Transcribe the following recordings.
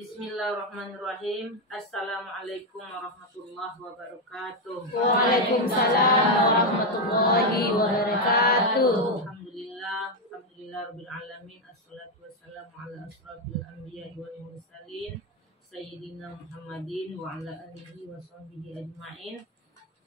Bismillahirrahmanirrahim. Assalamualaikum warahmatullahi wabarakatuh. Waalaikumsalam warahmatullahi wabarakatuh. Alhamdulillah rabbil alamin. Assalatu wassalamu ala asrafil anbiya'i wal mursalin sayyidina Muhammadin wa ala alihi wa sahbihi ajma'in.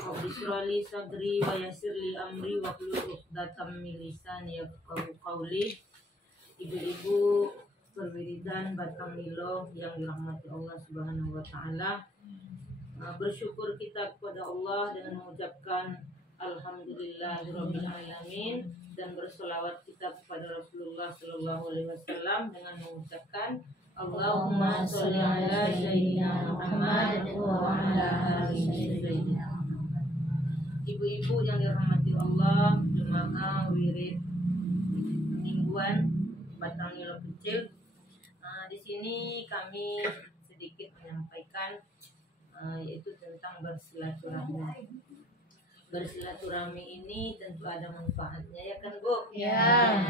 Rabbi shrah li sadri wa yassir li amri wa hlul 'uqdatam min lisani yafqahu qawli. Ibu-ibu berwiridan batang lilo yang dirahmati Allah Subhanahu wa taala. Bersyukur kita kepada Allah dengan mengucapkan alhamdulillahirabbil alamin dan berselawat kita kepada Rasulullah sallallahu alaihi wasallam dengan mengucapkan Allahumma sholli ala sayyidina Muhammad wa ala ali sayyidina Muhammad. Ibu-ibu yang dirahmati Allah, jemaah wirid mingguan batang lilo kecil. Di sini kami sedikit menyampaikan yaitu tentang bersilaturahmi. Bersilaturahmi ini tentu ada manfaatnya, ya kan Bu? Ya.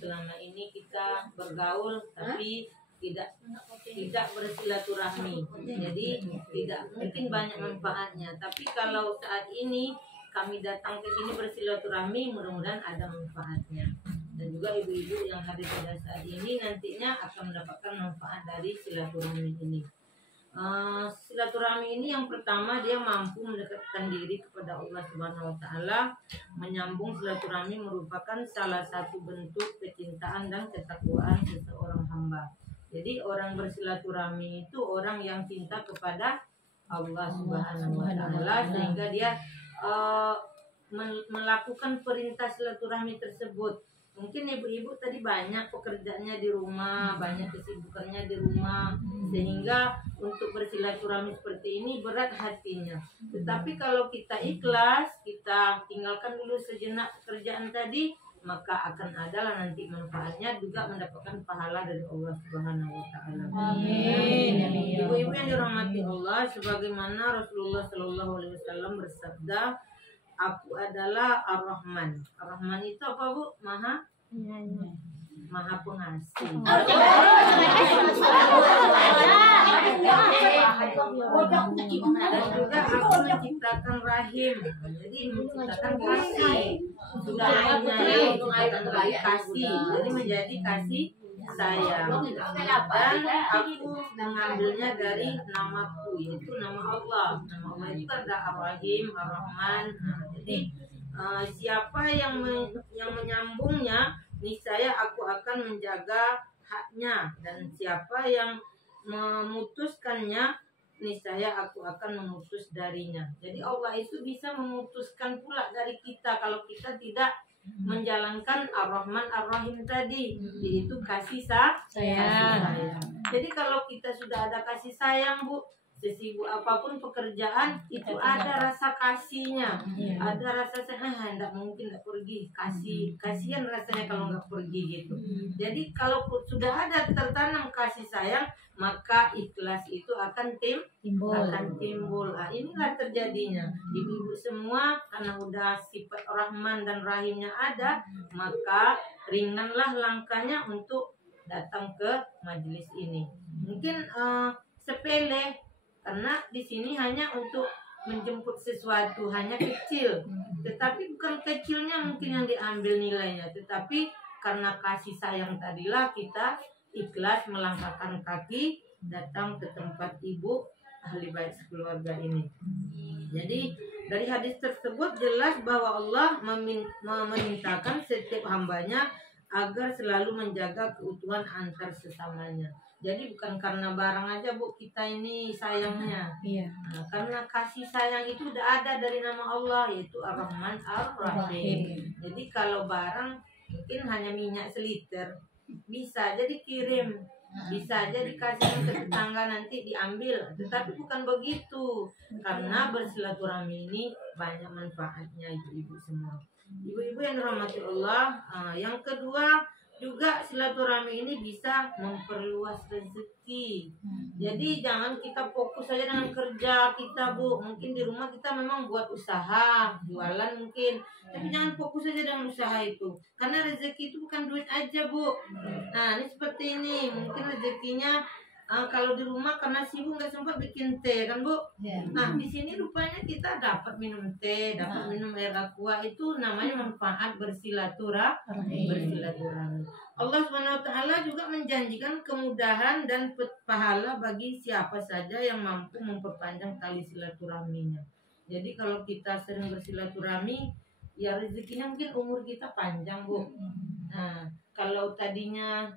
Selama ini kita bergaul tapi tidak bersilaturahmi, jadi tidak mungkin banyak manfaatnya. Tapi kalau saat ini kami datang ke sini bersilaturahmi, mudah-mudahan ada manfaatnya. Dan juga ibu-ibu yang hadir pada saat ini nantinya akan mendapatkan manfaat dari silaturahmi ini. Silaturahmi ini yang pertama, dia mampu mendekatkan diri kepada Allah Subhanahu wa taala. Menyambung silaturahmi merupakan salah satu bentuk kecintaan dan ketakwaan seseorang hamba. Jadi orang bersilaturahmi itu orang yang cinta kepada Allah Subhanahu wa taala, sehingga dia melakukan perintah silaturahmi tersebut. Mungkin ibu-ibu tadi banyak pekerjaannya di rumah, banyak kesibukannya di rumah, sehingga untuk bersilaturahmi seperti ini berat hatinya. Tetapi kalau kita ikhlas, kita tinggalkan dulu sejenak pekerjaan tadi, maka akan adalah nanti manfaatnya, juga mendapatkan pahala dari Allah Subhanahu wa taala. Amin. Ibu-ibu yang dirahmati Allah, sebagaimana Rasulullah sallallahu alaihi wasallam bersabda, aku adalah Ar-Rahman. Ar-Rahman itu apa Bu? Maha pengasih. Dan juga aku menciptakan rahim. Jadi menciptakan kasih. Sudah menciptakan kasih. Jadi menjadi kasih sayang. Dan aku mengambilnya dari namaku, yaitu nama Allah. Nama Allah itu ada Ar-Rahim, Ar-Rahman. Jadi siapa yang menyambungnya, niscaya aku akan menjaga haknya, dan siapa yang memutuskannya, niscaya aku akan memutus darinya. Jadi Allah itu bisa memutuskan pula dari kita kalau kita tidak menjalankan Ar-Rahman Ar-Rahim tadi, yaitu kasih sayang. Jadi kalau kita sudah ada kasih sayang Bu, sesibuk apapun pekerjaan itu ada rasa kasihnya, ada rasa sayang, tidak mungkin tidak pergi, kasihan rasanya kalau nggak pergi gitu. Jadi kalau sudah ada tertanam kasih sayang, maka ikhlas itu akan timbul. Inilah terjadinya. Ibu-ibu semua karena udah sifat Rahman dan Rahimnya ada, maka ringanlah langkahnya untuk datang ke majelis ini. Mungkin sepele, karena di sini hanya untuk menjemput sesuatu, hanya kecil. Tetapi bukan kecilnya mungkin yang diambil nilainya, tetapi karena kasih sayang tadilah kita ikhlas melangkahkan kaki datang ke tempat ibu ahli bait keluarga ini. Jadi dari hadis tersebut jelas bahwa Allah memerintahkan setiap hambanya agar selalu menjaga keutuhan antar sesamanya. Jadi bukan karena barang aja Bu kita ini sayangnya. Nah, karena kasih sayang itu udah ada dari nama Allah, yaitu Ar-Rahman Ar-Rahim. Jadi kalau barang mungkin hanya minyak seliter, bisa jadi kirim, bisa jadi dikasih ke tetangga nanti diambil. Tetapi bukan begitu, karena bersilaturahmi ini banyak manfaatnya ibu-ibu semua. Ibu-ibu yang dirahmati Allah, yang kedua juga silaturahmi ini bisa memperluas rezeki. Jadi jangan kita fokus saja dengan kerja kita, Bu. Mungkin di rumah kita memang buat usaha, jualan mungkin. Tapi jangan fokus saja dengan usaha itu. Karena rezeki itu bukan duit aja, Bu. Nah, ini seperti ini. Mungkin rezekinya kalau di rumah karena sibuk nggak sempat bikin teh kan, Bu. Nah, di sini rupanya kita dapat minum teh, dapat minum air aqua, itu namanya manfaat bersilaturahmi. Allah Subhanahu wa taala juga menjanjikan kemudahan dan pahala bagi siapa saja yang mampu memperpanjang tali silaturahminya. Jadi kalau kita sering bersilaturahmi, ya rezekinya mungkin umur kita panjang, Bu. Nah, kalau tadinya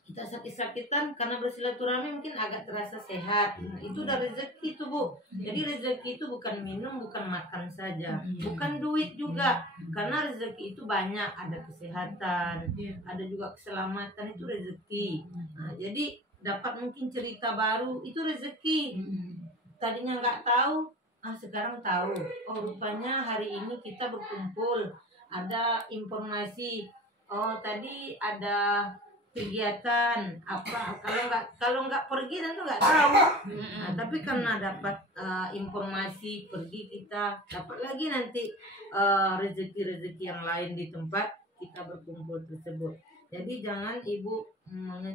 kita sakit-sakitan karena bersilaturahmi mungkin agak terasa sehat. Nah, itu udah rezeki tuh, Bu. Jadi rezeki itu bukan minum, bukan makan saja, bukan duit juga. Karena rezeki itu banyak, ada kesehatan, ada juga keselamatan, itu rezeki. Nah, jadi dapat mungkin cerita baru, itu rezeki. Tadinya nggak tahu, sekarang tahu. Oh, rupanya hari ini kita berkumpul, ada informasi. Oh, tadi ada kegiatan apa, kalau nggak pergi tentu nggak tahu. Nah, tapi karena dapat informasi pergi, kita dapat lagi nanti rezeki-rezeki yang lain di tempat kita berkumpul tersebut. Jadi jangan ibu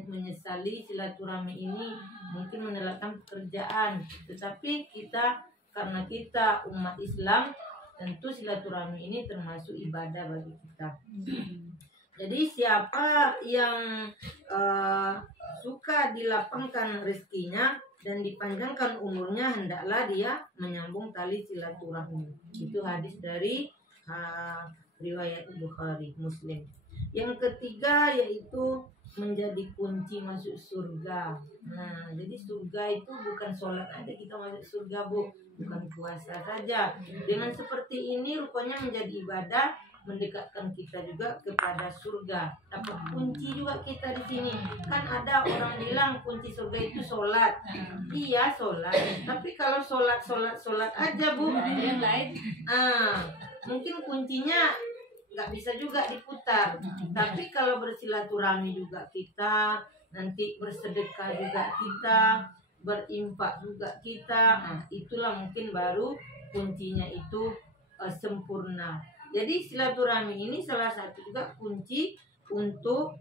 menyesali silaturahmi ini mungkin menelakkan pekerjaan, tetapi kita karena kita umat Islam, tentu silaturahmi ini termasuk ibadah bagi kita. Jadi siapa yang suka dilapangkan rezekinya dan dipanjangkan umurnya, hendaklah dia menyambung tali silaturahmi. Itu hadis dari riwayat Bukhari, Muslim. Yang ketiga yaitu menjadi kunci masuk surga. Nah, jadi surga itu bukan sholat aja kita masuk surga, Bu, bukan puasa saja. Dengan seperti ini rupanya menjadi ibadah, mendekatkan kita juga kepada surga. Dapat kunci juga kita di sini. Kan ada orang bilang kunci surga itu sholat. Iya, sholat. Tapi kalau sholat aja, Bu, yang lain, mungkin kuncinya nggak bisa juga diputar. Tapi kalau bersilaturahmi juga kita, nanti bersedekah juga kita, berimpak juga kita, itulah mungkin baru kuncinya itu sempurna. Jadi silaturahmi ini salah satu juga kunci untuk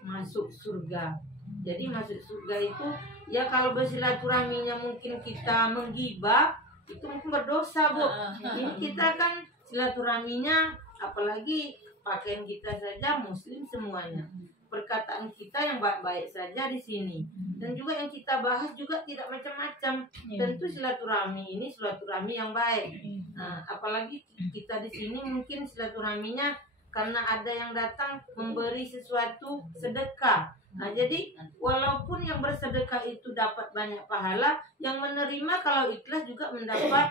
masuk surga. Jadi masuk surga itu ya kalau bersilaturahminya mungkin kita menggibah, itu mungkin berdosa, Bu. Ini kita kan silaturahminya, apalagi pakaian kita saja muslim semuanya. Perkataan kita yang baik-baik saja di sini. Dan juga yang kita bahas juga tidak macam-macam. Tentu silaturahmi ini silaturahmi yang baik. Nah, apalagi kita di sini mungkin silaturahminya karena ada yang datang memberi sesuatu sedekah. Nah, jadi walaupun yang bersedekah itu dapat banyak pahala, yang menerima kalau ikhlas juga mendapat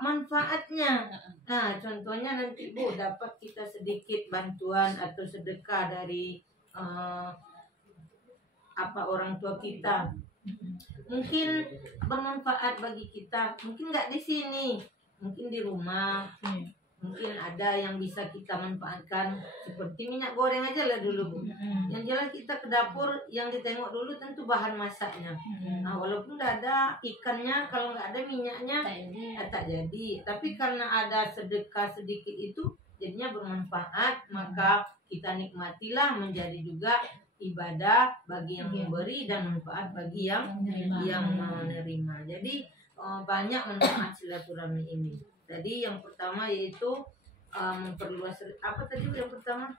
manfaatnya. Nah, contohnya nanti, Bu, dapat kita sedikit bantuan atau sedekah dari orang tua kita, mungkin bermanfaat bagi kita. Mungkin nggak di sini, mungkin di rumah, mungkin ada yang bisa kita manfaatkan. Seperti minyak goreng aja lah dulu, Bu. Yang jelas kita ke dapur, yang ditengok dulu tentu bahan masaknya. Nah, walaupun udah ada ikannya, kalau nggak ada minyaknya tak jadi. Tapi karena ada sedekah sedikit itu jadinya bermanfaat, maka kita nikmatilah, menjadi juga ibadah bagi yang memberi dan manfaat bagi yang menerima. Jadi banyak manfaat silaturahmi ini. Tadi yang pertama yaitu memperluas, apa tadi yang pertama?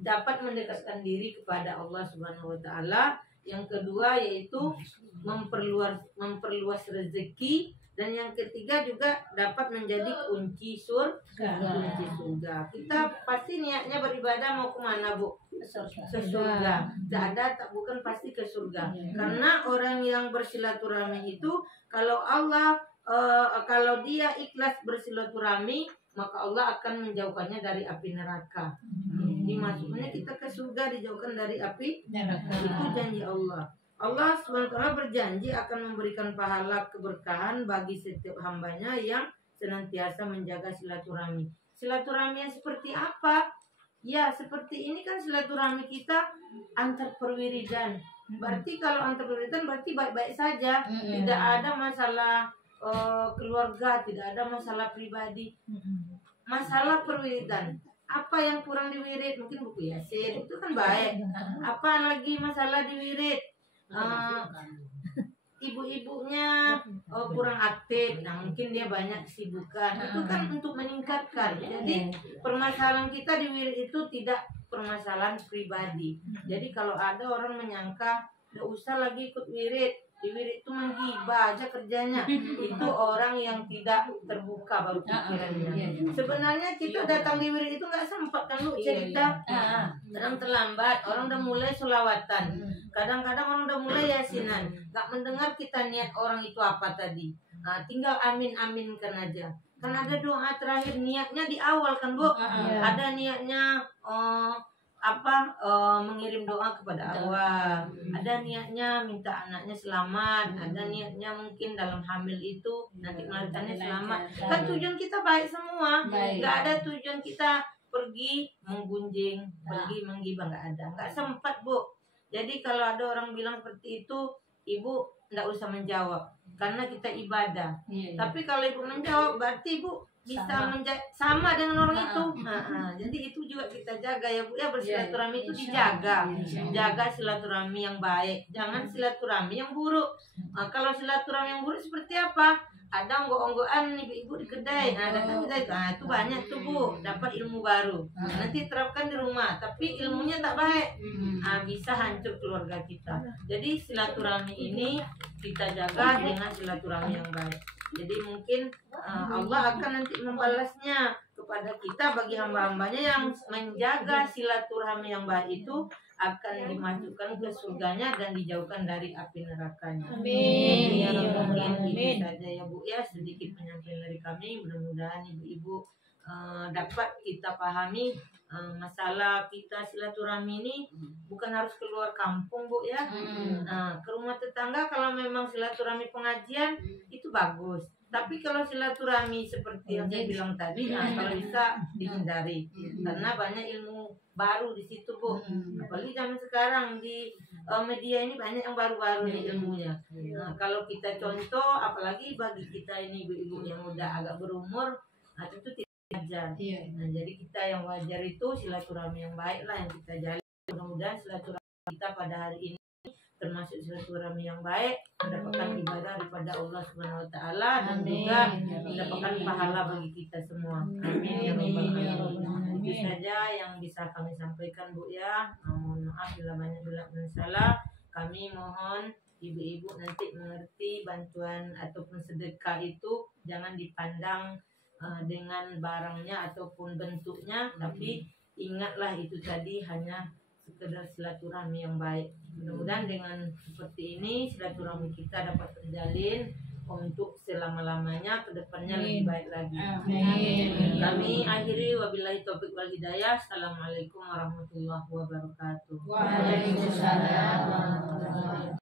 Dapat mendekatkan diri kepada Allah Subhanahu wa taala. Yang kedua yaitu memperluas rezeki, dan yang ketiga juga dapat menjadi kunci surga. Kita pasti niatnya beribadah mau kemana, Bu? Ke surga. Bukan pasti ke surga. Karena orang yang bersilaturahmi itu kalau dia ikhlas bersilaturahmi, maka Allah akan menjauhkannya dari api neraka. Dimasukkannya kita ke surga, dijauhkan dari api neraka. Itu janji Allah. Allah SWT berjanji akan memberikan pahala keberkahan bagi setiap hambanya yang senantiasa menjaga silaturahmi. Silaturahmi yang seperti apa? Ya, seperti ini kan silaturahmi kita antar perwiridan. Berarti kalau antar perwiridan berarti baik-baik saja. Tidak ada masalah keluarga, tidak ada masalah pribadi. Masalah perwiridan. Apa yang kurang diwirid? Mungkin buku Yasin, itu kan baik. Apa lagi masalah diwirid? Ibu-ibunya kurang aktif, nah mungkin dia banyak kesibukan, itu kan untuk meningkatkan. Jadi permasalahan kita di wirid itu tidak permasalahan pribadi. Jadi kalau ada orang menyangka nggak usah lagi ikut wirid, di wirid itu menghibah aja kerjanya, itu orang yang tidak terbuka baru pikirannya. Sebenarnya kita datang di wirid itu nggak sempat kan lu cerita, kadang terlambat, orang udah mulai sholawatan. Kadang-kadang orang udah mulai yasinan, nggak mendengar kita niat orang itu apa tadi. Nah, tinggal amin-aminkan aja. Kan ada doa terakhir, niatnya di awal kan Bu. Ada niatnya mengirim doa kepada Allah. Ada niatnya minta anaknya selamat. Ada niatnya mungkin dalam hamil itu nanti melahirkannya selamat. Kan tujuan kita baik semua. Nggak ada tujuan kita pergi menggunjing, pergi menggibah, nggak ada. Nggak sempat Bu. Jadi kalau ada orang bilang seperti itu, ibu tidak usah menjawab karena kita ibadah. Tapi kalau ibu menjawab, berarti ibu bisa sama dengan orang itu. Jadi itu juga kita jaga ya Bu ya, bersilaturahmi itu dijaga. Jaga silaturahmi yang baik, jangan silaturahmi yang buruk. Kalau silaturahmi yang buruk seperti apa? Ada onggo-onggoan ibu-ibu di kedai, datang kedai itu banyak tuh Bu, dapat ilmu baru. Nanti terapkan di rumah, tapi ilmunya tak baik, bisa hancur keluarga kita. Jadi silaturahmi ini kita jaga dengan silaturahmi yang baik. Jadi mungkin Allah akan nanti membalasnya kepada kita bagi hamba-hambanya yang menjaga silaturahmi yang baik itu, akan dimasukkan ke surganya dan dijauhkan dari api nerakanya. Amin. Mungkin itu saja ya Bu ya, sedikit penyampaian dari kami. Mudah-mudahan ibu-ibu dapat kita pahami masalah kita silaturahmi ini bukan harus keluar kampung Bu ya. Ke rumah tetangga kalau memang silaturahmi pengajian itu bagus. Tapi kalau silaturahmi seperti yang saya bilang tadi, kalau bisa dihindari karena banyak ilmu baru di situ Bu. Apalagi zaman sekarang di media ini banyak yang baru-baru nih ilmunya. Kalau kita contoh, apalagi bagi kita ini ibu-ibu yang udah agak berumur, itu tidak wajar. Jadi kita yang wajar itu silaturahmi yang baik lah yang kita jalin. Mudah-mudahan silaturahmi kita pada hari ini termasuk silaturahmi yang baik, mendapatkan ibadah daripada Allah Subhanahu wa taala dan juga mendapatkan pahala bagi kita semua. Amin ya rabbal alamin. Itu saja yang bisa kami sampaikan Bu ya. Mohon maaf bila banyak dan salah. Kami mohon ibu-ibu nanti mengerti bantuan ataupun sedekah itu jangan dipandang dengan barangnya ataupun bentuknya, tapi ingatlah itu tadi hanya sekedar silaturahmi yang baik. Mudah-mudahan dengan seperti ini silaturahmi kita dapat terjalin untuk selama-lamanya, kedepannya lebih baik lagi. Kami akhiri wabillahi taufiq wal hidayah. Assalamualaikum warahmatullahi wabarakatuh. Waalaikumsalam warahmatullahi wabarakatuh.